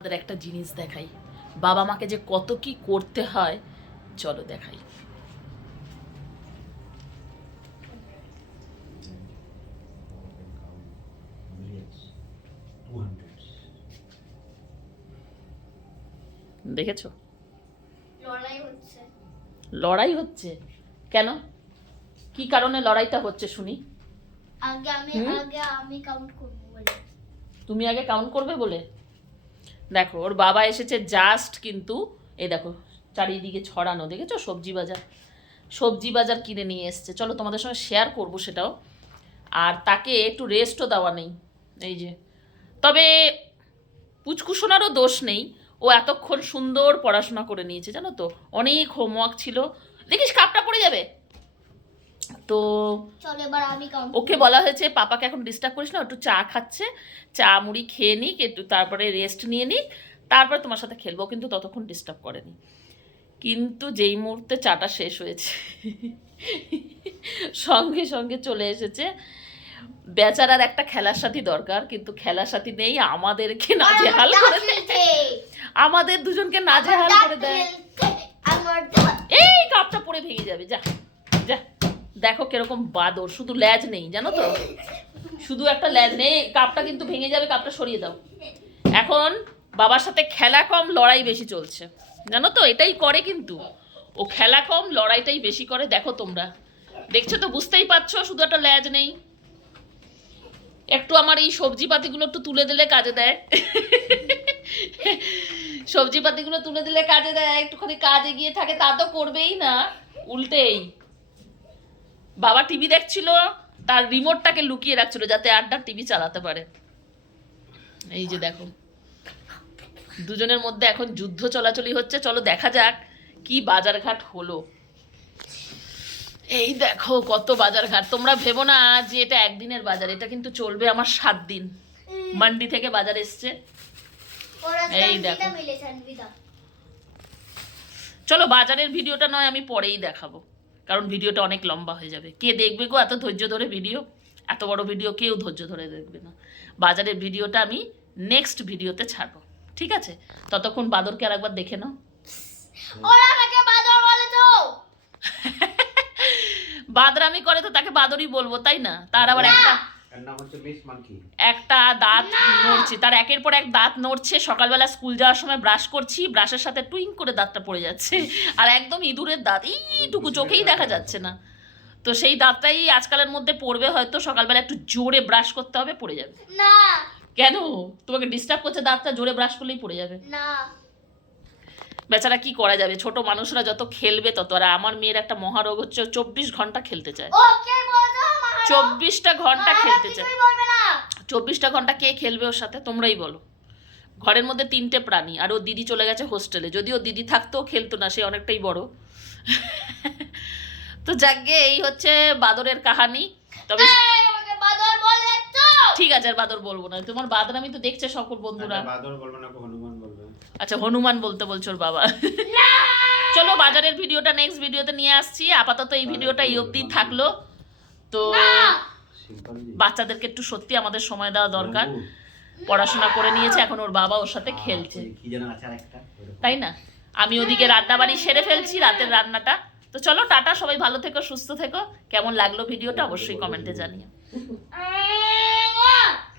আমাদের একটা জিনিস দেখাই। বাবা মাকে যে কত কি করতে হয় চলো দেখাই. দেখেছ? লড়াই হচ্ছে। লড়াই হচ্ছে? কেন? কি কারণে লড়াইটা হচ্ছে শুনি। আগে আমি আগে আমি কাউন্ট করব বলে। তুমি আগে কাউন্ট করবে বলে? দেখো, ওর বাবা এসেছে জাস্ট কিন্তু, এই দেখো, চারিদিকে ছড়ানো, দেখেছ? সবজি বাজার। সবজি বাজার কিনে নিয়ে এসছে। চলো তোমাদের সঙ্গে শেয়ার করব সেটাও। আর তাকে একটু রেস্টও দেওয়া নেই, এই যে। তবে পুচকুসোনারও দোষ নেই। ও এতক্ষণ সুন্দর পড়াশোনা করে নিয়েছে, জানো তো? অনেক হোমওয়ার্ক ছিল। দেখিস কাপটা পড়ে যাবে? তো চলো এবার আমি কাউন্ট ওকে বলা হয়েছে পাপাকে এখন ডিস্টার্ব করিস না একটু চা খাচ্ছে চা মুড়ি খেয়ে নিক একটু তারপরে রেস্ট নিয়ে নিক তারপরে তোমার সাথে খেলব কিন্তু ততক্ষণ ডিস্টার্ব করেনি। কিন্তু যেই মুহূর্তে চাটা শেষ হয়েছে সঙ্গে সঙ্গে চলে এসেছে। বেচারার একটা খেলার সাথী দরকার কিন্তু খেলার সাথী নেই আমাদেরকে নাজেহাল করে দেয়। আমাদের দুজনকে নাজেহাল করে দেয়। এই কাপটা পড়ে ভেঙে যাবে যা। দেখো কীরকম বাদর, শুধু ল্যাজ নেই, জানো তো? শুধু একটা ল্যাজ নেই, কাপটা কিন্তু ভেঙে যাবে, কাপটা সরিয়ে দাও। এখন বাবার সাথে খেলা কম, লড়াই বেশি চলছে। জানো তো? এটাই করে কিন্তু। ও খেলা কম, লড়াইটাই বেশি করে, দেখো তোমরা। দেখছ তো? বুঝতেই পারছ, শুধু একটা ল্যাজ নেই। একটু আমার এই সবজি পাতিগুলো একটু তুলে দিলে কাজে দেয়। সবজি পাতিগুলো তুলে দিলে কাজে দেয়। একটুখানি কাজ এগিয়ে থাকে, তা তো করবেই না। উল্টেই। বাবা টিভি দেখছিল তার রিমোটটাকে লুকিয়ে রাখছিল যাতে আড্ডা টিভি চালাতে পারে। এই যে দেখো দুজনের মধ্যে এখন যুদ্ধ চলাচলি হচ্ছে। চলো দেখা যাক কি বাজারঘাট হলো। এই দেখো কত বাজারঘাট। তোমরা ভেবো না যে এটা একদিনের বাজার এটা কিন্তু চলবে আমার সাত দিন। মান্ডি থেকে বাজার এসছে। এই দেখো। চলো বাজারের ভিডিওটা নয় আমি পরেই দেখাবো। কারণ ভিডিওটা অনেক লম্বা হয়ে যাবে। কে দেখবে গো এত ধৈর্য ধরে ভিডিও? এত বড় ভিডিও কেউ ধৈর্য ধরে দেখবে না। বাজারের ভিডিওটা আমি নেক্সট ভিডিওতে ছাড়বো ঠিক আছে? ততক্ষণ বাদরকে আর একবার দেখে নাও। ওরা আমাকে বাদর বলে তো! বাদরামি করে তো তাকে বাদরই বলব তাই না? তার আবার একটা একটা দাঁত নড়ছে তার একের পর এক দাঁত নড়ছে সকালবেলা স্কুল যাওয়ার সময় ব্রাশ করছি ব্রাশের সাথে টুইং করে দাঁতটা পড়ে যাচ্ছে আর একদম ইঁদুরের দাঁত এইটুকু চোখেই দেখা যাচ্ছে না। তো সেই দাঁতটাই আজকালের মধ্যে পড়বে হয়তো সকালবেলা একটু জোরে ব্রাশ করতে হবে পড়ে যাবে। না! কেন? তোমাকে ডিস্টার্ব করছে দাঁতটা জোরে ব্রাশ করলেই পড়ে যাবে। না! বেচারা কি করা যাবে? ছোট মানুষরা যত খেলবে তত আর আমার মেয়ের একটা মহারোগ হচ্ছে চব্বিশ ঘণ্টা খেলতে চায়। চব্বিশটা ঘণ্টা খেলতে চায়। কিছুই বলবে না। চব্বিশটা ঘণ্টা কে খেলবে ওর সাথে? তোমরাই বলো। ঘরের মধ্যে তিনটে প্রাণী আর ও দিদি চলে গেছে হোস্টেলে। যদিও দিদি থাকতো খেলতো না সে অনেকটাই বড়। তো যাকে এই হচ্ছে বাদরের কাহানি। তবে এই, আমাকে বাদর বলে তো ঠিক আছে আর বাদর বলব না। তোমার বাদর আমি তো দেখছে সকল বন্ধুরা। বাদর বলবে না হনুমান বলবে। আচ্ছা হনুমান বলতে বলছো ওর বাবা। চলো বাজারের ভিডিওটা নেক্সট ভিডিওতে নিয়ে আসছি। আপাতত এই ভিডিওটা এই অবধি থাকল। তো বাচ্চাদেরকে একটু সত্যি আমাদের সময় দেওয়া দরকার। পড়াশোনা করে নিয়েছে এখন ওর বাবা ওর সাথে খেলছে। কি যেন আছে আর একটা তাই না? আমি ওদিকে রান্না বাড়ি সেরে ফেলছি রাতের রান্নাটা। তো চলো টাটা সবাই ভালো থেকো সুস্থ থেকো। কেমন লাগল ভিডিওটা অবশ্যই কমেন্টে জানিও!